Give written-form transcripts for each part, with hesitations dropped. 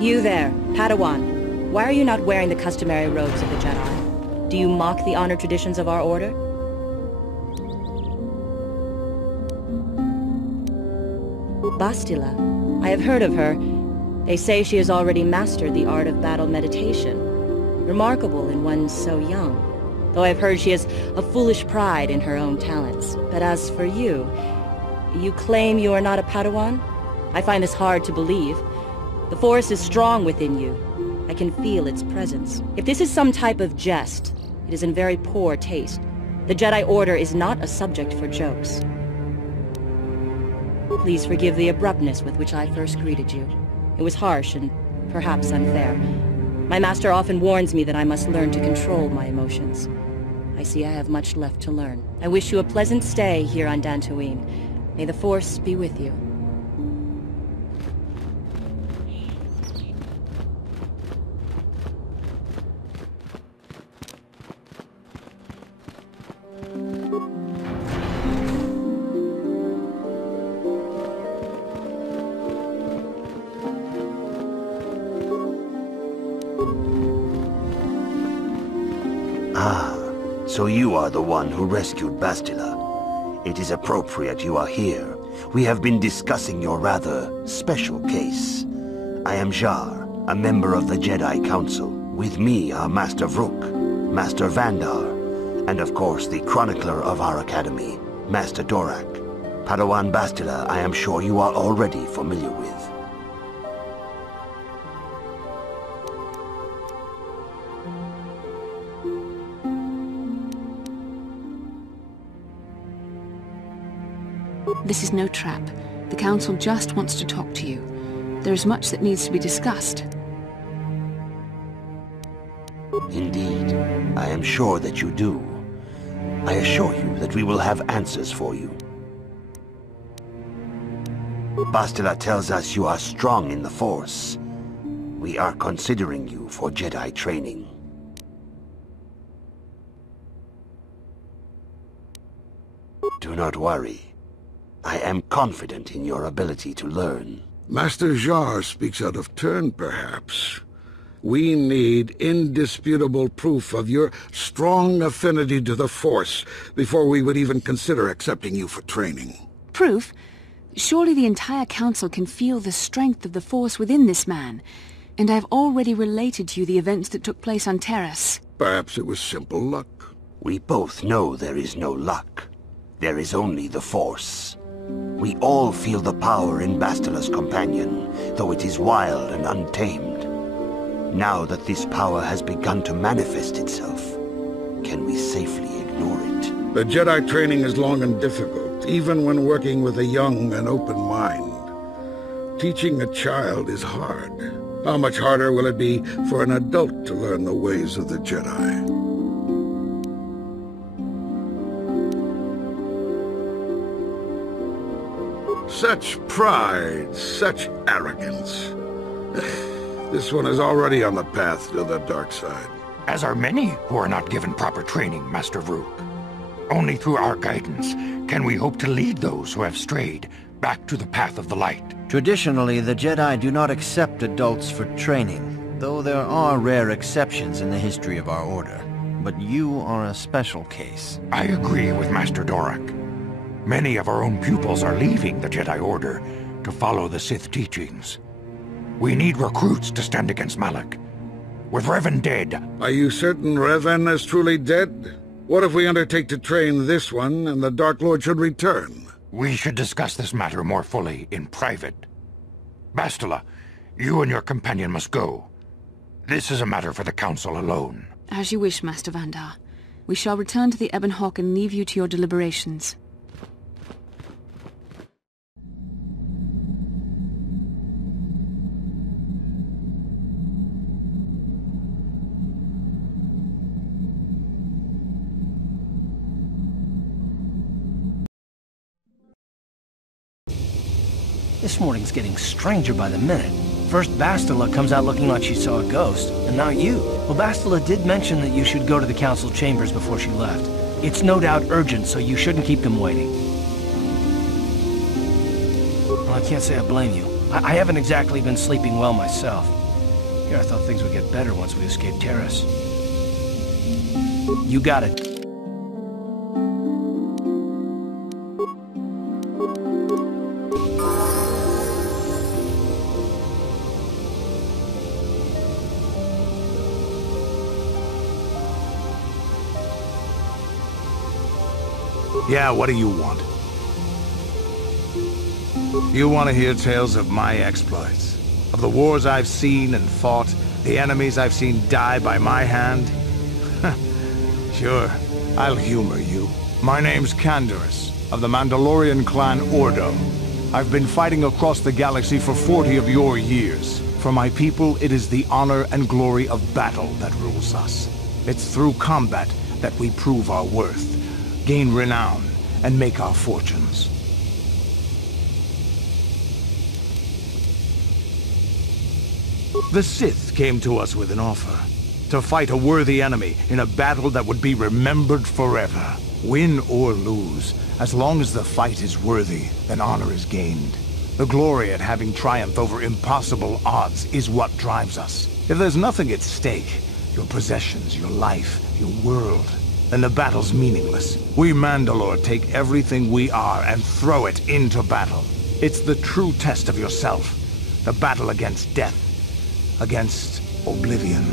You there, Padawan. Why are you not wearing the customary robes of the Jedi? Do you mock the honor traditions of our order? Bastila. I have heard of her. They say she has already mastered the art of battle meditation. Remarkable in one so young. Though I've heard she has a foolish pride in her own talents. But as for you, you claim you are not a Padawan? I find this hard to believe. The Force is strong within you. I can feel its presence. If this is some type of jest, it is in very poor taste. The Jedi Order is not a subject for jokes. Please forgive the abruptness with which I first greeted you. It was harsh and perhaps unfair. My master often warns me that I must learn to control my emotions. I see I have much left to learn. I wish you a pleasant stay here on Dantooine. May the Force be with you. So you are the one who rescued Bastila. It is appropriate you are here. We have been discussing your rather special case. I am Jar, a member of the Jedi Council. With me are Master Vrook, Master Vandar, and of course the chronicler of our academy, Master Dorak. Padawan Bastila, I am sure you are already familiar with. This is no trap. The Council just wants to talk to you. There is much that needs to be discussed. Indeed. I am sure that you do. I assure you that we will have answers for you. Bastila tells us you are strong in the Force. We are considering you for Jedi training. Do not worry. I am confident in your ability to learn. Master Jar speaks out of turn, perhaps. We need indisputable proof of your strong affinity to the Force before we would even consider accepting you for training. Proof? Surely the entire Council can feel the strength of the Force within this man. And I've already related to you the events that took place on Terrace. Perhaps it was simple luck. We both know there is no luck. There is only the Force. We all feel the power in Bastila's companion, though it is wild and untamed. Now that this power has begun to manifest itself, can we safely ignore it? The Jedi training is long and difficult, even when working with a young and open mind. Teaching a child is hard. How much harder will it be for an adult to learn the ways of the Jedi? Such pride, such arrogance. This one is already on the path to the dark side. As are many who are not given proper training, Master Vrook. Only through our guidance can we hope to lead those who have strayed back to the path of the light. Traditionally, the Jedi do not accept adults for training, though there are rare exceptions in the history of our order. But you are a special case. I agree with Master Dorak. Many of our own pupils are leaving the Jedi Order to follow the Sith teachings. We need recruits to stand against Malak. With Revan dead... Are you certain Revan is truly dead? What if we undertake to train this one and the Dark Lord should return? We should discuss this matter more fully in private. Bastila, You and your companion must go. This is a matter for the Council alone. As you wish, Master Vandar. We shall return to the Ebon Hawk and leave you to your deliberations. This morning's getting stranger by the minute. First Bastila comes out looking like she saw a ghost, and now you. Well, Bastila did mention that you should go to the council chambers before she left. It's no doubt urgent, so you shouldn't keep them waiting. Well, I can't say I blame you. I haven't exactly been sleeping well myself. Here I thought things would get better once we escaped Terrace. You got it. Yeah, what do you want? You want to hear tales of my exploits? Of the wars I've seen and fought? The enemies I've seen die by my hand? Sure, I'll humor you. My name's Canderous, of the Mandalorian clan Ordo. I've been fighting across the galaxy for 40 of your years. For my people, it is the honor and glory of battle that rules us. It's through combat that we prove our worth, gain renown, and make our fortunes. The Sith came to us with an offer. To fight a worthy enemy in a battle that would be remembered forever. Win or lose, as long as the fight is worthy, then honor is gained. The glory at having triumphed over impossible odds is what drives us. If there's nothing at stake, your possessions, your life, your world, then the battle's meaningless. We Mandalore take everything we are and throw it into battle. It's the true test of yourself. The battle against death. Against oblivion.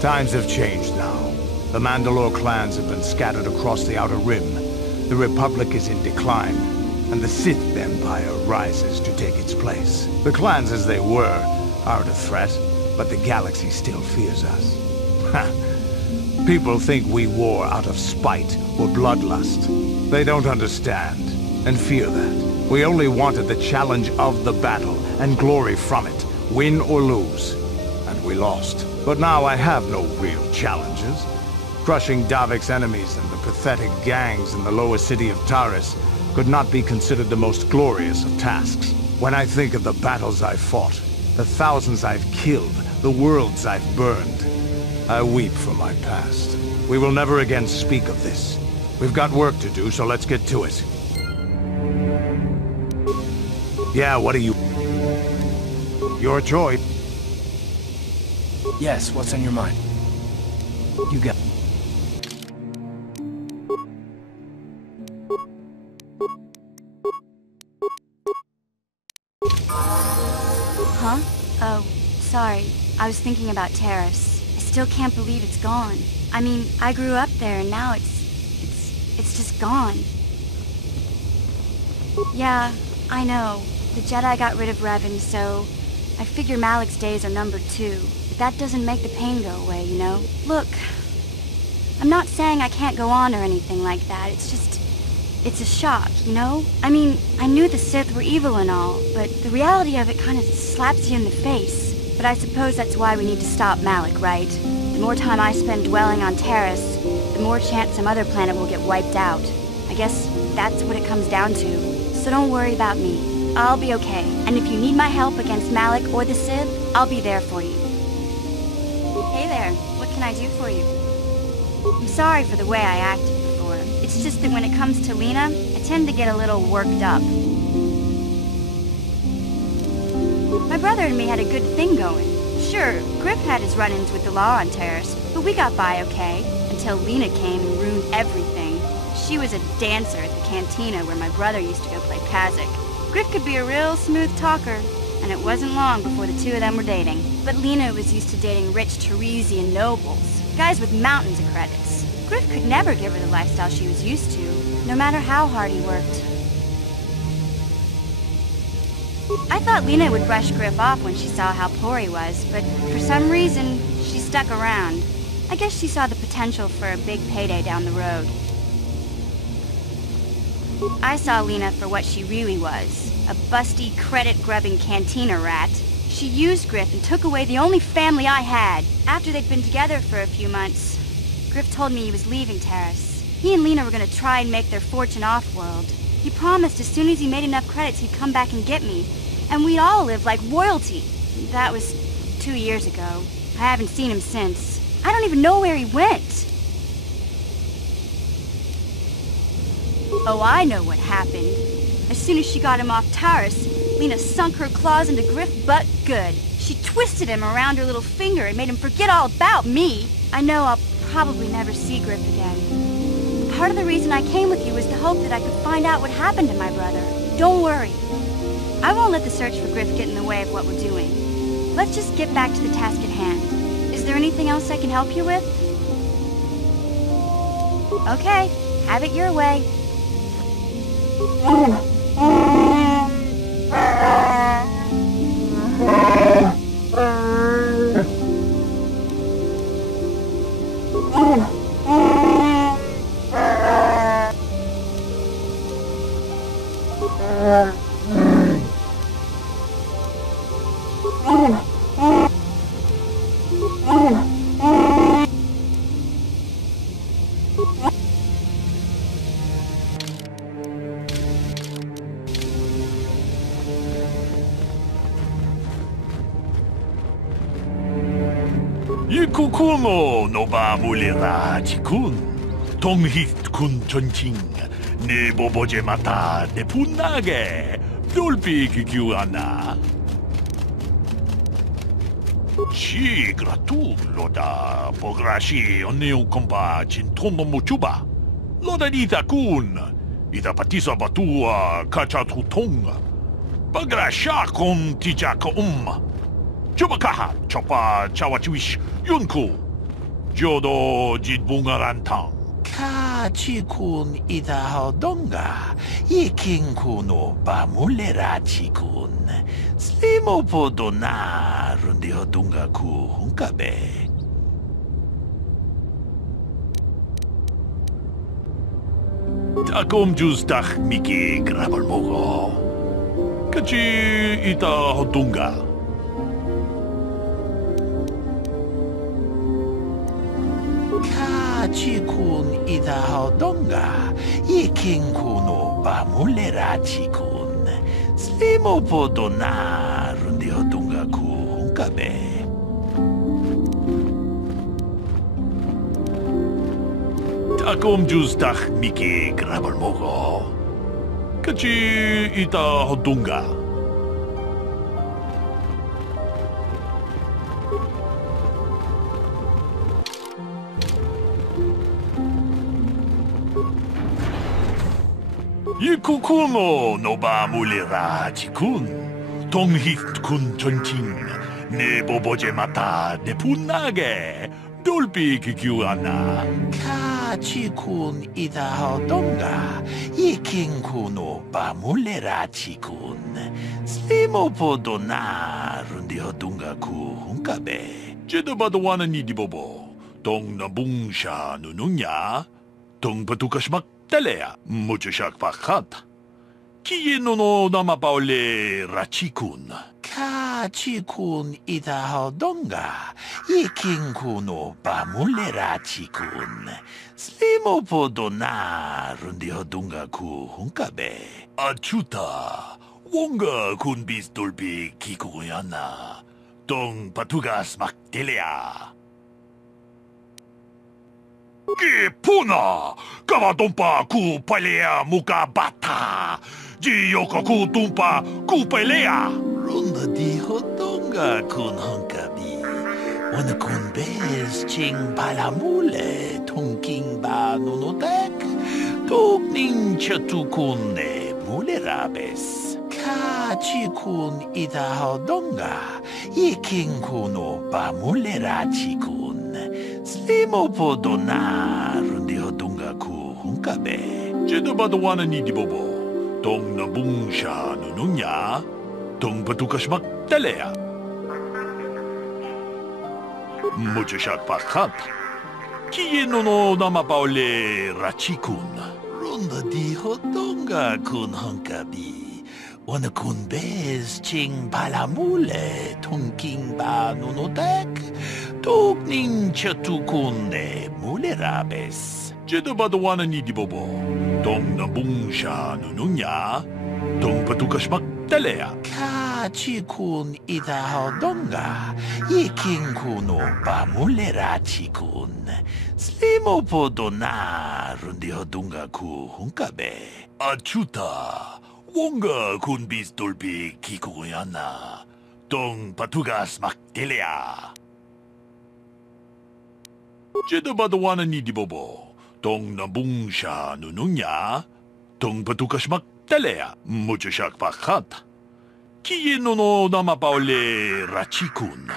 Times have changed now. The Mandalore clans have been scattered across the Outer Rim. The Republic is in decline, and the Sith Empire rises to take its place. The clans as they were aren't a threat, but the galaxy still fears us. People think we war out of spite or bloodlust. They don't understand, and fear that. We only wanted the challenge of the battle, and glory from it, win or lose. And we lost. But now I have no real challenges. Crushing Davik's enemies and the pathetic gangs in the lower city of Taris could not be considered the most glorious of tasks. When I think of the battles I've fought, the thousands I've killed, the worlds I've burned, I weep for my past. We will never again speak of this. We've got work to do, so let's get to it. Yeah, what do you... Your choice. Yes, what's on your mind? You got... Huh? Oh, sorry. I was thinking about Terrace. I still can't believe it's gone. I mean, I grew up there and now it's just gone. Yeah, I know. The Jedi got rid of Revan, so I figure Malak's days are numbered too. But that doesn't make the pain go away, you know? Look, I'm not saying I can't go on or anything like that. It's just, it's a shock, you know? I mean, I knew the Sith were evil and all, but the reality of it kind of slaps you in the face. But I suppose that's why we need to stop Malak, right? The more time I spend dwelling on Terrace, the more chance some other planet will get wiped out. I guess that's what it comes down to. So don't worry about me. I'll be okay. And if you need my help against Malak or the Sith, I'll be there for you. Hey there. What can I do for you? I'm sorry for the way I acted before. It's just that when it comes to Lena, I tend to get a little worked up. My brother and me had a good thing going. Sure, Griff had his run-ins with the law on Terrace, but we got by okay, until Lena came and ruined everything. She was a dancer at the cantina where my brother used to go play Pazik. Griff could be a real smooth talker, and it wasn't long before the two of them were dating. But Lena was used to dating rich Teresian nobles, guys with mountains of credits. Griff could never give her the lifestyle she was used to, no matter how hard he worked. I thought Lena would brush Griff off when she saw how poor he was, but for some reason, she stuck around. I guess she saw the potential for a big payday down the road. I saw Lena for what she really was, a busty, credit-grubbing cantina rat. She used Griff and took away the only family I had. After they'd been together for a few months, Griff told me he was leaving Terrace. He and Lena were gonna try and make their fortune off-world. He promised as soon as he made enough credits he'd come back and get me, and we'd all live like royalty. That was 2 years ago. I haven't seen him since. I don't even know where he went. Oh, I know what happened. As soon as she got him off Taurus, Lena sunk her claws into Griff butt good. She twisted him around her little finger and made him forget all about me. I know I'll probably never see Griff again. Part of the reason I came with you was to hope that I could find out what happened to my brother. Don't worry. I won't let the search for Griff get in the way of what we're doing. Let's just get back to the task at hand. Is there anything else I can help you with? Okay, have it your way. Kukumo no ba mulera chikun, tonghit kun chonching, ne boboje mata de punage, dolpi kikiwana. Chi gratulo da pograshi oneu kompa chintono mochuba, loda dita kun, ita patisa batua kachatutonga, pagrasha kon tijaka Chubakaha, chopa chawachiwish, yunku, jodo jidbungarantang. Kachikun ida hodonga, ikinku no bamulera chikun, slimo podona rundi hodunga ku hunkabe. Takom justach miki grabalmogo. Kachi ita hodunga. Chikun ida hodonga, ikinku no bamulera chikun, slimo podona rundi hodonga ku hunkabe. Takom justach miki grabalmogo. Kachi ita hodonga. Kukumo no ba mulera chikun, tonghit kun chonching, ne boboje mata de punage, dolpi kikiwana. Kachikun ida hodonga, ikinku no ba mulera chikun, slimo podona rundi hodunga ku hunkabe. Jedabadawana ni dibobo, tong nabungsha nununya, tong patukashmak Telea, mucho shak pakhat. Kieno no namapaole rachikun. Kachikun ida hodonga. Ikinku no bamule rachikun. Slimo podona rundi hodunga ku hunkabe. Achuta. Wonga kun bis dolpi kikuyana. Tong patugas maktelea. Puna! Kavatumpa ku palea muka bata! Jiyoko ku tumpa ku palea! Runda di hodonga kun hunkabi. Wana kun bez ching palamule tungking ba nunutek. Tugning chatukune mulerabes. Kachi kun ida hodonga. Iking kuno ba mulerachi kun. Slimo podona rundi hodunga ku hunkabe. Jedabadawana ni dibobo. Tong nabungsha nununya. Tung patukas magtalea. Mucho siak pakat. Kieno no namapaule rachikun. Runda diho donga kun hankabi. Wana kun bez ching palamule. Tungking ba nunotek. Tuk nincha tukunde mule rabes. Jeda badawana ni dibobo. Tong nabungsha nununya. Tung patukas magtalea. Chikun ita donga, iking kuno pamulera chikun. Slimo podona rundi hodunga ku hunkabe. Achuta, wonga kun bistulpi kikuyana. Tong patugas maktelea. Jeda badawana ni dibobo. Tong nabungsha nununya. Tong patugas maktelea. Mucho siak pakat. Kieno no namapaule rachikun.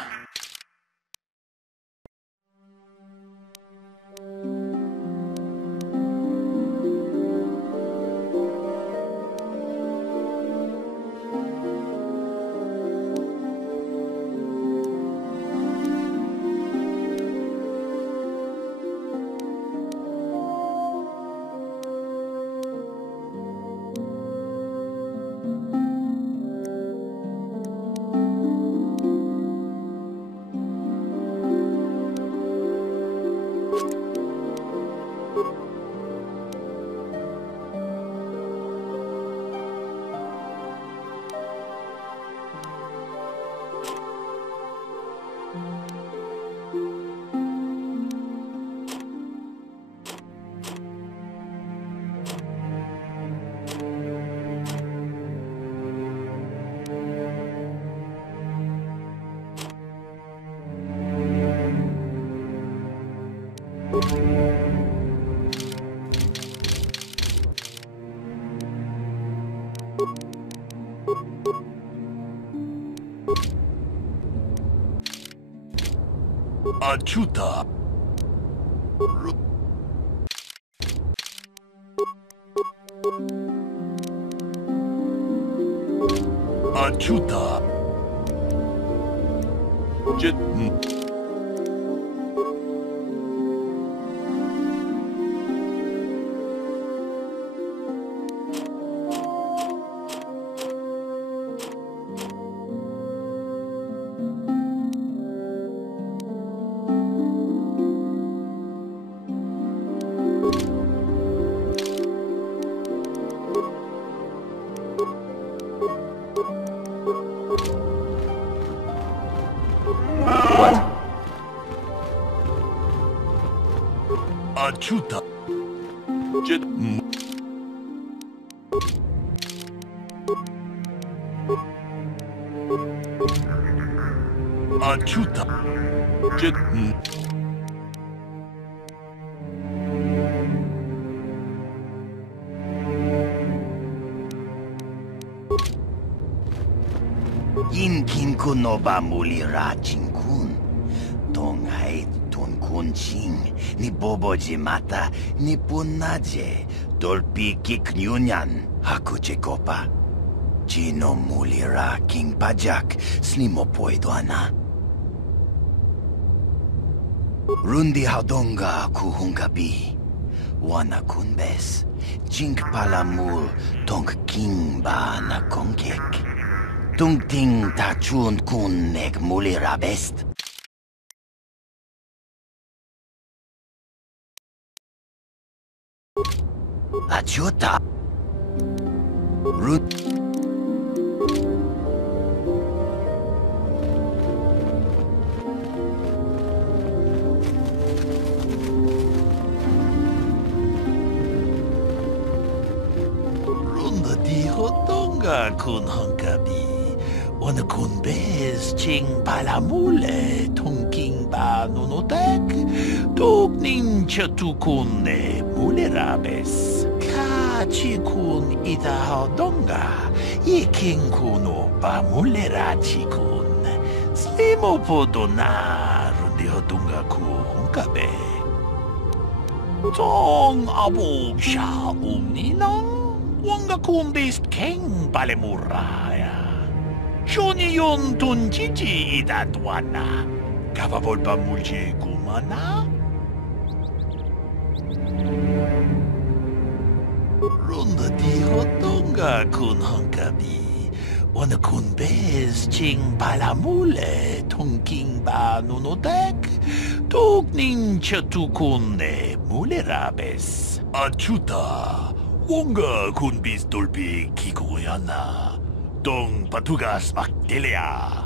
Achuta. Achuta. Jet. Achuta. Jet. Achuta. Jet. Inkin kunoba mulira chinkun. Tongai tunkun ching. Ni boboji mata ni punaje. Dolpi kiknyunyan. Hakuche kopa. Chino mulira king pajak. Slimo poidoana. Rundi hadonga kuhungabi. Wana kunbes. Chink palamul tong king ba na konkek. Tung ting ta chun kun nek mulira best. Achuta. Rut. Runda di hodonga kun hankabi. Wana kun bez ching palamule tungking ba nunotek. Tuk nincha tukunne mulerabes. Chikun ita hodonga. Iking kuno ba mulera chikun. Slimo podona rundi hodonga ku hunkabe. Tong abo sha umninang. Wanga kun bist king palemuraya. Shonion tunjiji idatwana. Kavavolpa mulje kumana. Runda di hotonga kun hankabi. Wana kun bez ching palamule tongking ba nunodek. Tugnin chatukune mulerabes. Achuta. Wonga kun bis dolpi kikuyana. Dong patugas makdelia.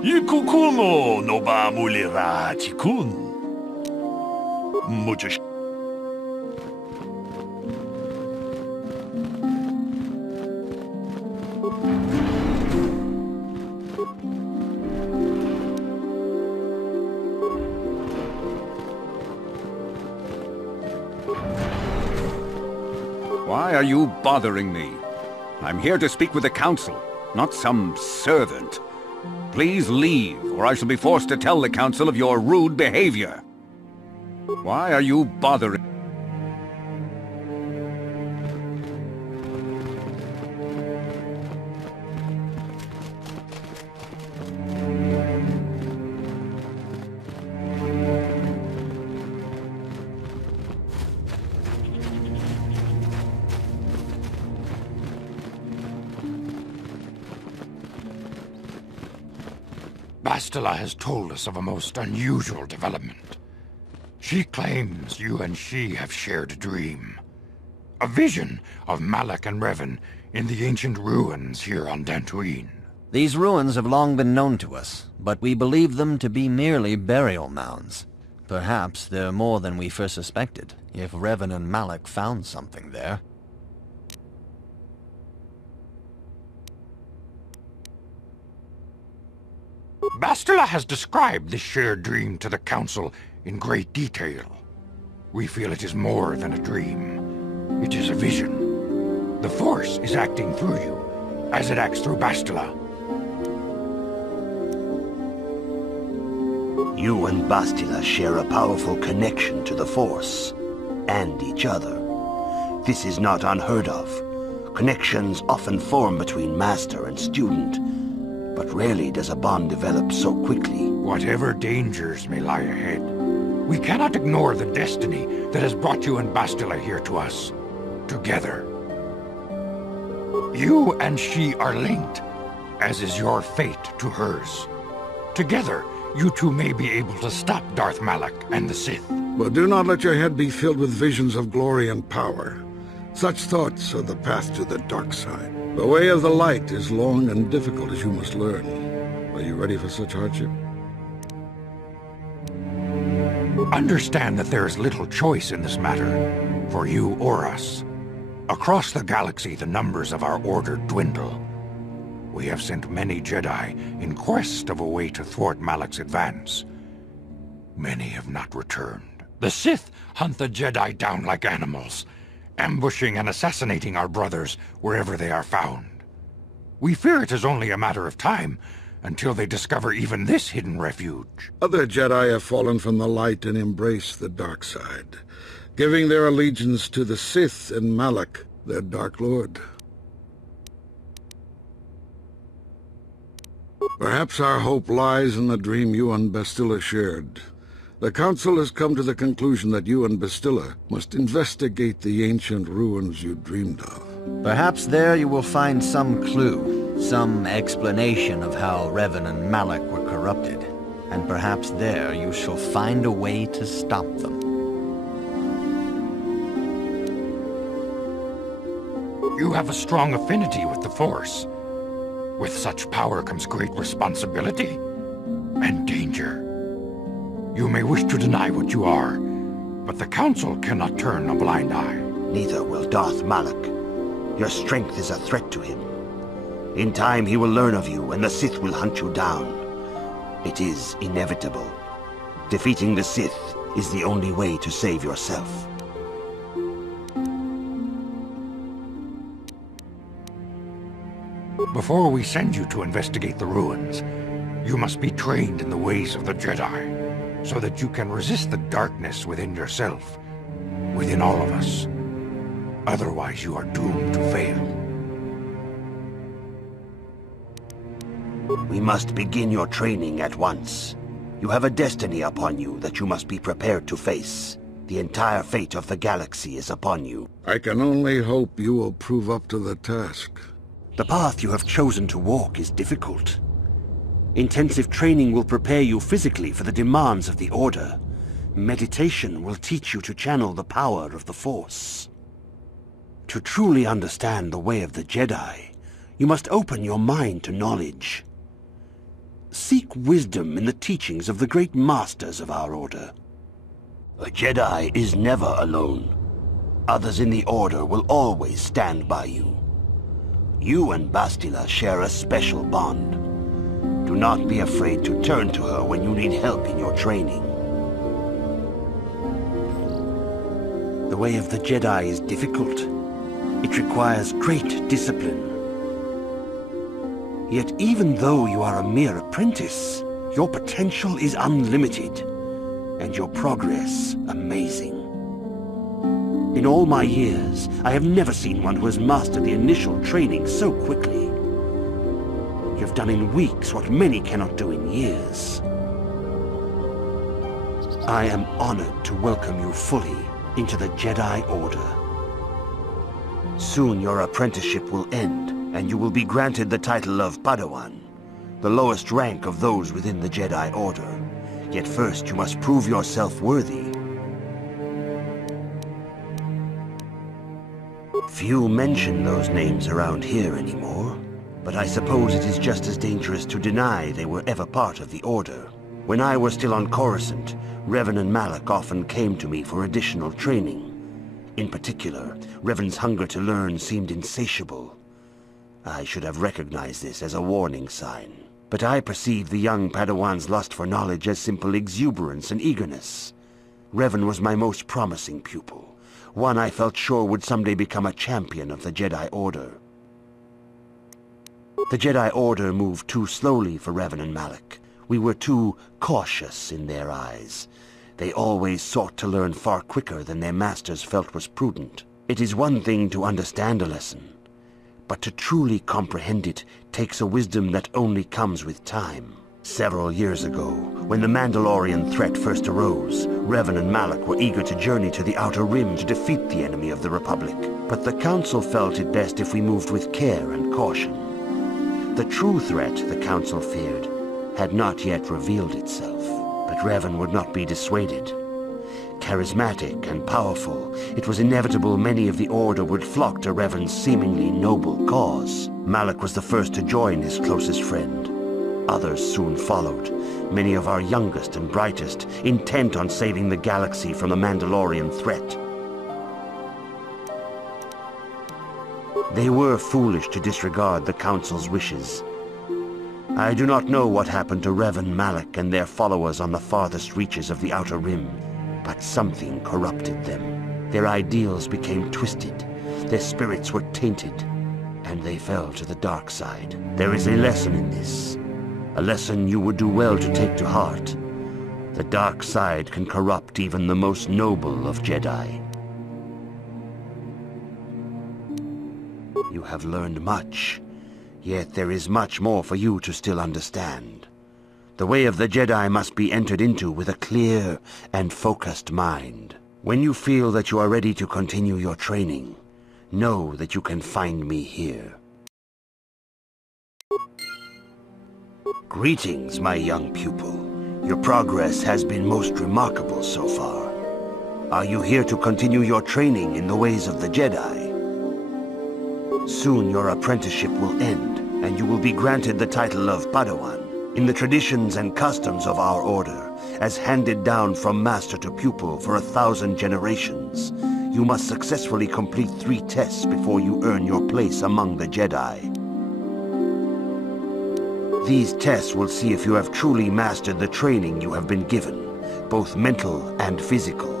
Ikukuno no ba mulira chikun. Mucho. Why are you bothering me? I'm here to speak with the Council, not some servant. Please leave, or I shall be forced to tell the Council of your rude behavior. Why are you bothering? Bastila has told us of a most unusual development. She claims you and she have shared a dream. A vision of Malak and Revan in the ancient ruins here on Dantooine. These ruins have long been known to us, but we believe them to be merely burial mounds. Perhaps they're more than we first suspected, if Revan and Malak found something there. Bastila has described this shared dream to the Council in great detail. We feel it is more than a dream. It is a vision. The Force is acting through you, as it acts through Bastila. You and Bastila share a powerful connection to the Force, and each other. This is not unheard of. Connections often form between master and student, but rarely does a bond develop so quickly. Whatever dangers may lie ahead, we cannot ignore the destiny that has brought you and Bastila here to us, together. You and she are linked, as is your fate to hers. Together, you two may be able to stop Darth Malak and the Sith. But do not let your head be filled with visions of glory and power. Such thoughts are the path to the dark side. The way of the light is long and difficult, as you must learn. Are you ready for such hardship? Understand that there is little choice in this matter, for you or us. Across the galaxy, the numbers of our order dwindle. We have sent many Jedi in quest of a way to thwart Malak's advance. Many have not returned. The Sith hunt the Jedi down like animals, ambushing and assassinating our brothers wherever they are found. We fear it is only a matter of time until they discover even this hidden refuge. Other Jedi have fallen from the light and embraced the dark side, giving their allegiance to the Sith and Malak, their Dark Lord. Perhaps our hope lies in the dream you and Bastila shared. The Council has come to the conclusion that you and Bastila must investigate the ancient ruins you dreamed of. Perhaps there you will find some clue, some explanation of how Revan and Malak were corrupted. And perhaps there you shall find a way to stop them. You have a strong affinity with the Force. With such power comes great responsibility and danger. You may wish to deny what you are, but the Council cannot turn a blind eye. Neither will Darth Malak. Your strength is a threat to him. In time he will learn of you, and the Sith will hunt you down. It is inevitable. Defeating the Sith is the only way to save yourself. Before we send you to investigate the ruins, you must be trained in the ways of the Jedi, so that you can resist the darkness within yourself, within all of us. Otherwise, you are doomed to fail. We must begin your training at once. You have a destiny upon you that you must be prepared to face. The entire fate of the galaxy is upon you. I can only hope you will prove up to the task. The path you have chosen to walk is difficult. Intensive training will prepare you physically for the demands of the Order. Meditation will teach you to channel the power of the Force. To truly understand the way of the Jedi, you must open your mind to knowledge. Seek wisdom in the teachings of the great masters of our Order. A Jedi is never alone. Others in the Order will always stand by you. You and Bastila share a special bond. Do not be afraid to turn to her when you need help in your training. The way of the Jedi is difficult. It requires great discipline. Yet even though you are a mere apprentice, your potential is unlimited, and your progress amazing. In all my years, I have never seen one who has mastered the initial training so quickly. You've done in weeks what many cannot do in years. I am honored to welcome you fully into the Jedi Order. Soon your apprenticeship will end, and you will be granted the title of Padawan, the lowest rank of those within the Jedi Order. Yet first you must prove yourself worthy. Few mention those names around here anymore, but I suppose it is just as dangerous to deny they were ever part of the Order. When I was still on Coruscant, Revan and Malak often came to me for additional training. In particular, Revan's hunger to learn seemed insatiable. I should have recognized this as a warning sign. But I perceived the young Padawan's lust for knowledge as simple exuberance and eagerness. Revan was my most promising pupil, one I felt sure would someday become a champion of the Jedi Order. The Jedi Order moved too slowly for Revan and Malak. We were too cautious in their eyes. They always sought to learn far quicker than their masters felt was prudent. It is one thing to understand a lesson, but to truly comprehend it takes a wisdom that only comes with time. Several years ago, when the Mandalorian threat first arose, Revan and Malak were eager to journey to the Outer Rim to defeat the enemy of the Republic. But the Council felt it best if we moved with care and caution. The true threat the Council feared had not yet revealed itself, but Revan would not be dissuaded. Charismatic and powerful, it was inevitable many of the Order would flock to Revan's seemingly noble cause. Malak was the first to join his closest friend. Others soon followed, many of our youngest and brightest, intent on saving the galaxy from the Mandalorian threat. They were foolish to disregard the Council's wishes. I do not know what happened to Revan, Malak, and their followers on the farthest reaches of the Outer Rim, but something corrupted them. Their ideals became twisted, their spirits were tainted, and they fell to the dark side. There is a lesson in this, a lesson you would do well to take to heart. The dark side can corrupt even the most noble of Jedi. You have learned much, yet there is much more for you to still understand. The way of the Jedi must be entered into with a clear and focused mind. When you feel that you are ready to continue your training, know that you can find me here. Greetings, my young pupil. Your progress has been most remarkable so far. Are you here to continue your training in the ways of the Jedi? Soon your apprenticeship will end, and you will be granted the title of Padawan. In the traditions and customs of our Order, as handed down from master to pupil for 1,000 generations. You must successfully complete 3 tests before you earn your place among the Jedi. These tests will see if you have truly mastered the training you have been given, both mental and physical.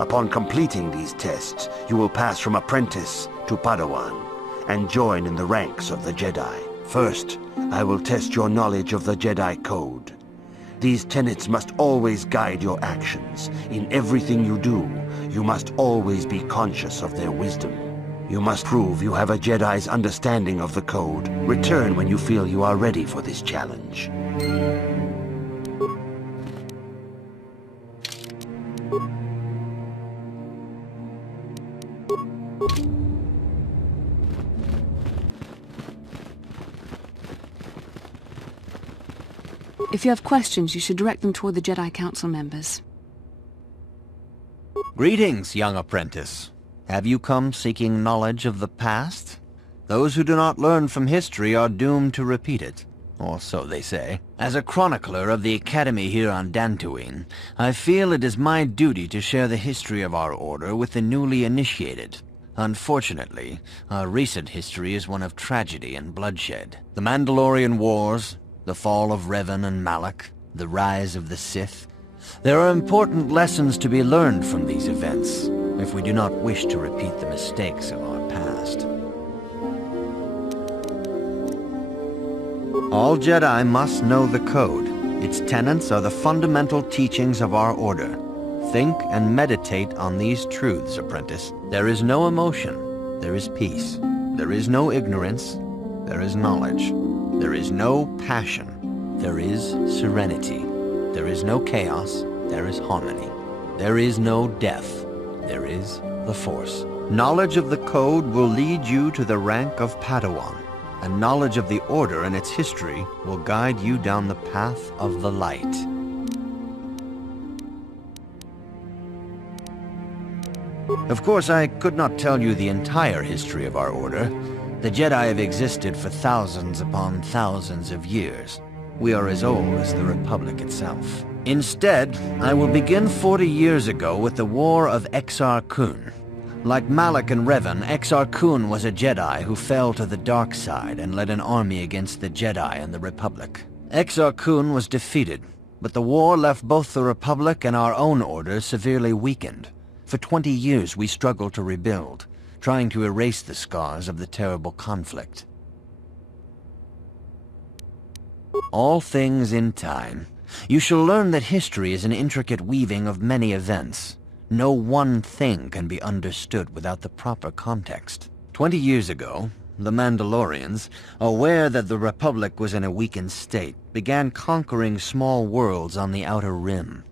Upon completing these tests, you will pass from apprentice to Padawan, and join in the ranks of the Jedi. First, I will test your knowledge of the Jedi Code. These tenets must always guide your actions. In everything you do, you must always be conscious of their wisdom. You must prove you have a Jedi's understanding of the Code. Return when you feel you are ready for this challenge. If you have questions, you should direct them toward the Jedi Council members. Greetings, young apprentice. Have you come seeking knowledge of the past? Those who do not learn from history are doomed to repeat it, or so they say. As a chronicler of the Academy here on Dantooine, I feel it is my duty to share the history of our order with the newly initiated. Unfortunately, our recent history is one of tragedy and bloodshed. The Mandalorian Wars, the fall of Revan and Malak, the rise of the Sith. There are important lessons to be learned from these events, if we do not wish to repeat the mistakes of our past. All Jedi must know the Code. Its tenets are the fundamental teachings of our order. Think and meditate on these truths, apprentice. There is no emotion. There is peace. There is no ignorance. There is knowledge. There is no passion. There is serenity. There is no chaos. There is harmony. There is no death. There is the Force. Knowledge of the Code will lead you to the rank of Padawan, and knowledge of the Order and its history will guide you down the path of the light. Of course, I could not tell you the entire history of our Order. The Jedi have existed for thousands upon thousands of years. We are as old as the Republic itself. Instead, I will begin 40 years ago with the War of Exar Kun. Like Malak and Revan, Exar Kun was a Jedi who fell to the dark side and led an army against the Jedi and the Republic. Exar Kun was defeated, but the war left both the Republic and our own order severely weakened. For 20 years we struggled to rebuild, trying to erase the scars of the terrible conflict. All things in time. You shall learn that history is an intricate weaving of many events. No one thing can be understood without the proper context. 20 years ago, the Mandalorians, aware that the Republic was in a weakened state, began conquering small worlds on the Outer Rim.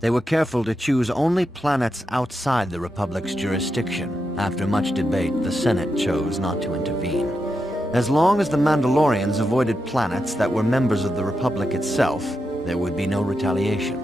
They were careful to choose only planets outside the Republic's jurisdiction. After much debate, the Senate chose not to intervene. As long as the Mandalorians avoided planets that were members of the Republic itself, there would be no retaliation.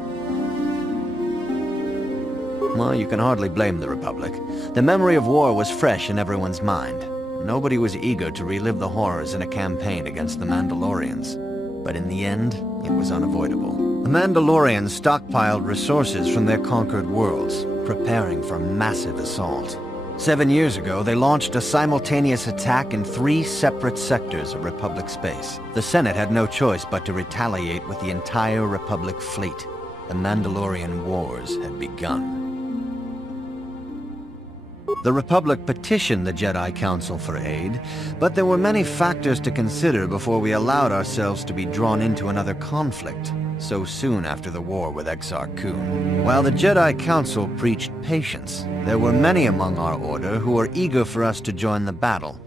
Well, you can hardly blame the Republic. The memory of war was fresh in everyone's mind. Nobody was eager to relive the horrors in a campaign against the Mandalorians. But in the end, it was unavoidable. The Mandalorians stockpiled resources from their conquered worlds, preparing for a massive assault. 7 years ago, they launched a simultaneous attack in 3 separate sectors of Republic space. The Senate had no choice but to retaliate with the entire Republic fleet. The Mandalorian Wars had begun. The Republic petitioned the Jedi Council for aid, but there were many factors to consider before we allowed ourselves to be drawn into another conflict, so soon after the war with Exar Kun. While the Jedi Council preached patience, there were many among our order who were eager for us to join the battle.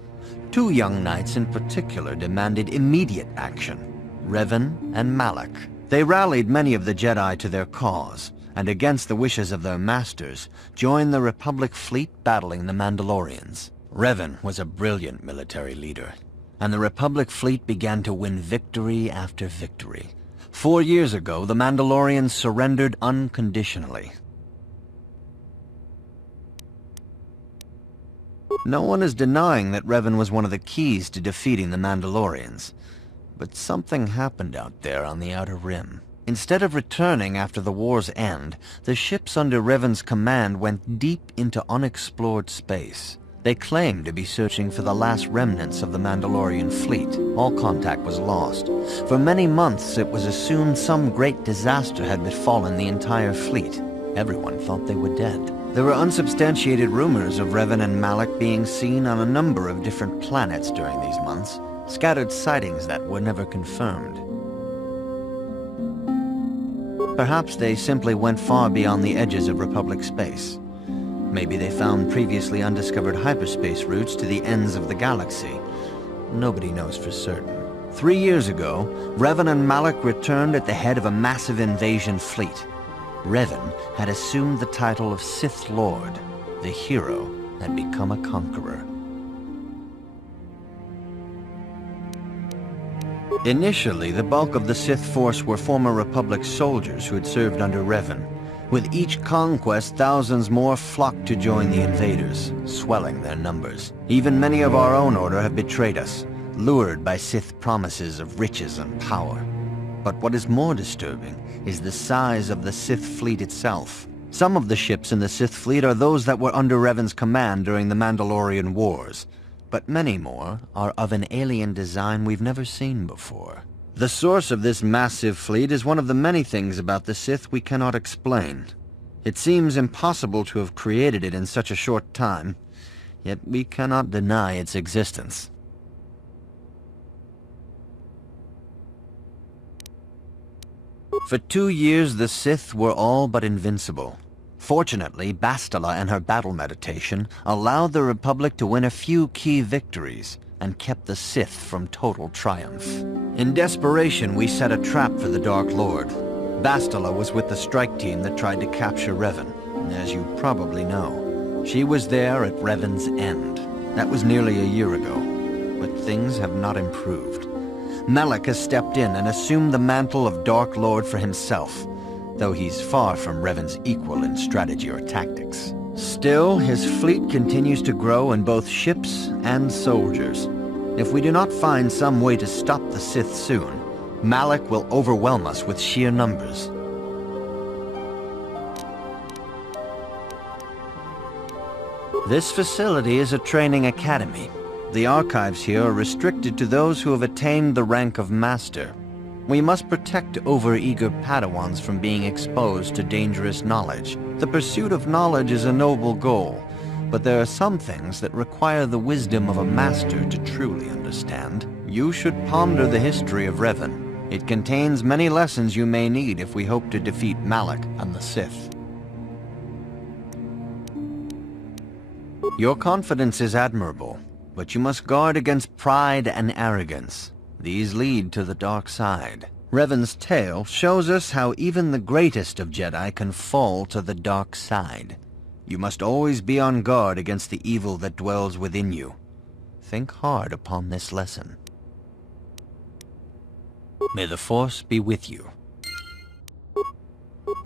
2 young knights in particular demanded immediate action, Revan and Malak. They rallied many of the Jedi to their cause, and against the wishes of their masters, joined the Republic fleet battling the Mandalorians. Revan was a brilliant military leader, and the Republic fleet began to win victory after victory. 4 years ago, the Mandalorians surrendered unconditionally. No one is denying that Revan was one of the keys to defeating the Mandalorians, but something happened out there on the Outer Rim. Instead of returning after the war's end, the ships under Revan's command went deep into unexplored space. They claimed to be searching for the last remnants of the Mandalorian fleet. All contact was lost. For many months, it was assumed some great disaster had befallen the entire fleet. Everyone thought they were dead. There were unsubstantiated rumors of Revan and Malak being seen on a number of different planets during these months, scattered sightings that were never confirmed. Perhaps they simply went far beyond the edges of Republic space. Maybe they found previously undiscovered hyperspace routes to the ends of the galaxy. Nobody knows for certain. 3 years ago, Revan and Malak returned at the head of a massive invasion fleet. Revan had assumed the title of Sith Lord. The hero had become a conqueror. Initially, the bulk of the Sith force were former Republic soldiers who had served under Revan. With each conquest, thousands more flocked to join the invaders, swelling their numbers. Even many of our own order have betrayed us, lured by Sith promises of riches and power. But what is more disturbing is the size of the Sith fleet itself. Some of the ships in the Sith fleet are those that were under Revan's command during the Mandalorian Wars, but many more are of an alien design we've never seen before. The source of this massive fleet is one of the many things about the Sith we cannot explain. It seems impossible to have created it in such a short time, yet we cannot deny its existence. For 2 years, the Sith were all but invincible. Fortunately, Bastila and her battle meditation allowed the Republic to win a few key victories, and kept the Sith from total triumph. In desperation, we set a trap for the Dark Lord. Bastila was with the strike team that tried to capture Revan, as you probably know. She was there at Revan's end. That was nearly a year ago, but things have not improved. Malak has stepped in and assumed the mantle of Dark Lord for himself, though he's far from Revan's equal in strategy or tactics. Still, his fleet continues to grow in both ships and soldiers. If we do not find some way to stop the Sith soon, Malak will overwhelm us with sheer numbers. This facility is a training academy. The archives here are restricted to those who have attained the rank of Master. We must protect overeager Padawans from being exposed to dangerous knowledge. The pursuit of knowledge is a noble goal, but there are some things that require the wisdom of a master to truly understand. You should ponder the history of Revan. It contains many lessons you may need if we hope to defeat Malak and the Sith. Your confidence is admirable, but you must guard against pride and arrogance. These lead to the dark side. Revan's tale shows us how even the greatest of Jedi can fall to the dark side. You must always be on guard against the evil that dwells within you. Think hard upon this lesson. May the Force be with you.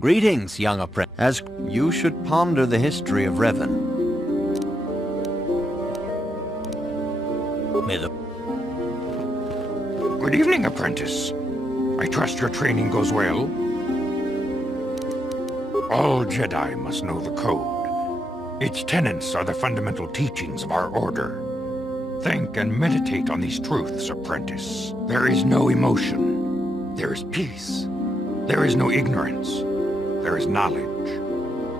Greetings, young apprentice. As you should ponder the history of Revan. May the... Good evening, apprentice. I trust your training goes well. All Jedi must know the code. Its tenets are the fundamental teachings of our order. Think and meditate on these truths, apprentice. There is no emotion. There is peace. There is no ignorance. There is knowledge.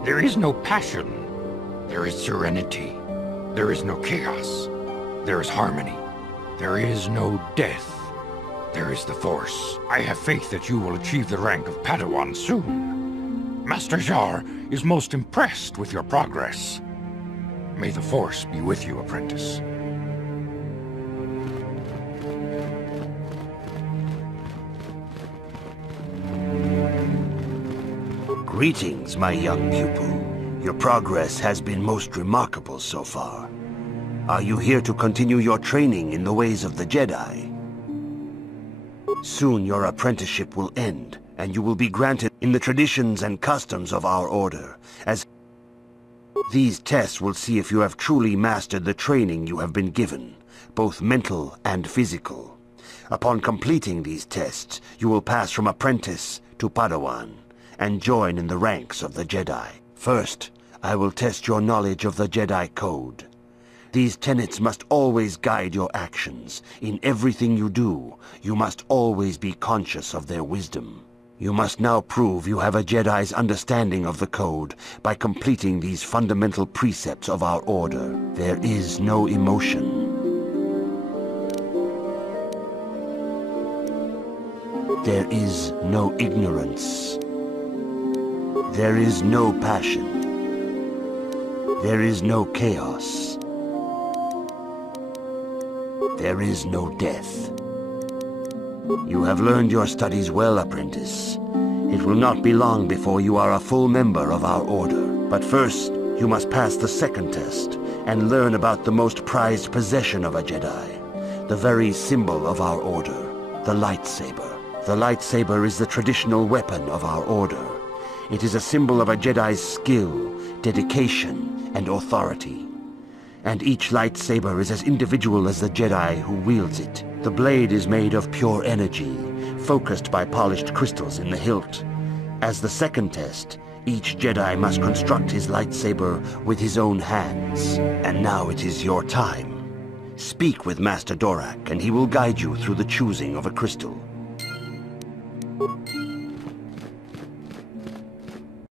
There is no passion. There is serenity. There is no chaos. There is harmony. There is no death. There is the Force. I have faith that you will achieve the rank of Padawan soon. Master Jar is most impressed with your progress. May the Force be with you, apprentice. Greetings, my young pupil. Your progress has been most remarkable so far. Are you here to continue your training in the ways of the Jedi? Soon your apprenticeship will end, and you will be granted in the traditions and customs of our order, as these tests will see if you have truly mastered the training you have been given, both mental and physical. Upon completing these tests, you will pass from apprentice to Padawan and join in the ranks of the Jedi. First, I will test your knowledge of the Jedi Code. These tenets must always guide your actions. In everything you do, you must always be conscious of their wisdom. You must now prove you have a Jedi's understanding of the Code by completing these fundamental precepts of our Order. There is no emotion. There is no ignorance. There is no passion. There is no chaos. There is no death. You have learned your studies well, apprentice. It will not be long before you are a full member of our Order. But first, you must pass the second test and learn about the most prized possession of a Jedi, the very symbol of our Order, the lightsaber. The lightsaber is the traditional weapon of our Order. It is a symbol of a Jedi's skill, dedication, and authority. And each lightsaber is as individual as the Jedi who wields it. The blade is made of pure energy, focused by polished crystals in the hilt. As the second test, each Jedi must construct his lightsaber with his own hands. And now it is your time. Speak with Master Dorak, and he will guide you through the choosing of a crystal.